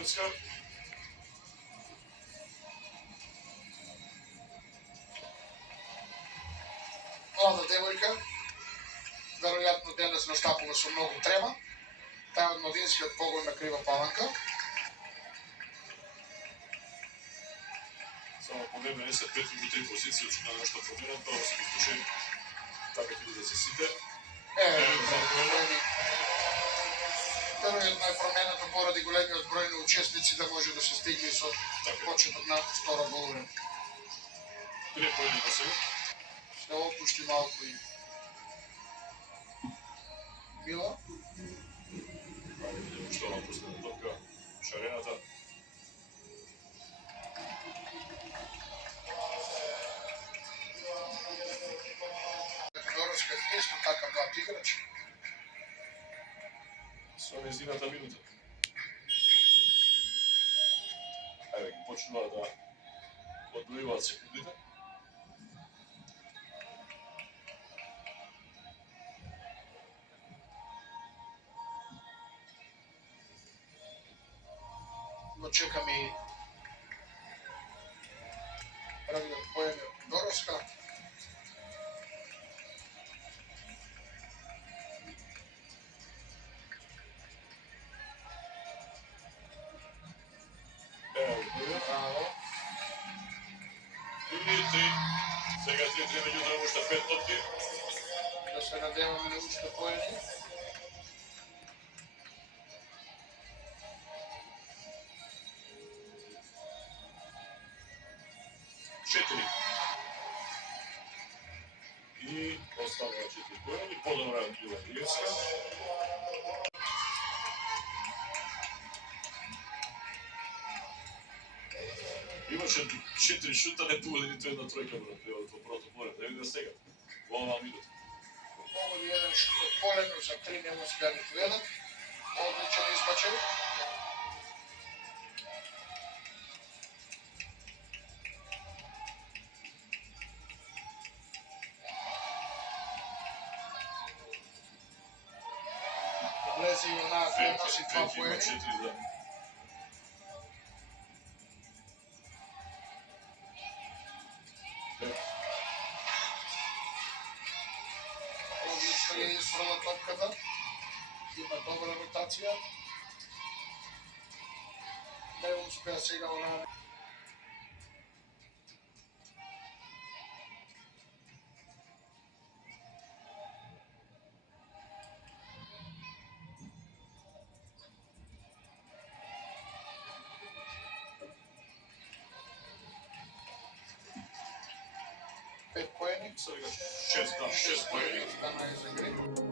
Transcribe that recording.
минутска. Млада девојка, веројатно денес настапува со многу трема. Таа од младинскиот погон на Крива Паланка. Само по време не се 5-3 позиции, очигледно нешто променето, се ги слушај така ќе биде за сите. Веројатно е променето поради големиот број на учесници да може да се стигне со почеток на втора полувреме. 3 поени да се. Ще опушти малку и Мила. Ајде видиме што напусне топка шарената. Дороска исто така млад играч. Со нејзината минута. Ајде ги почнува да одбројуваат секундите. Го чекаме и првиот поен од Дороска. Браво. Или 3. Сега 3 меѓутоа уште 5 топки. Да се надеваме на уште поени. И останува 4 поени, подобра Мила Илевска. Имаше 4 шута, не погоди ниту една тројка во првото поле. Да видиме сега, во оваа минута. Погоди еден шут од полено за 3, не успеа ниту еден. Одличен избачај. Влезе и онаа преноси 2 поени. Одлично ја изфрла топката. Има добра ротација. Не успеа сега онаа. Пет поени. Сега 6 поени. Стана и за Грин.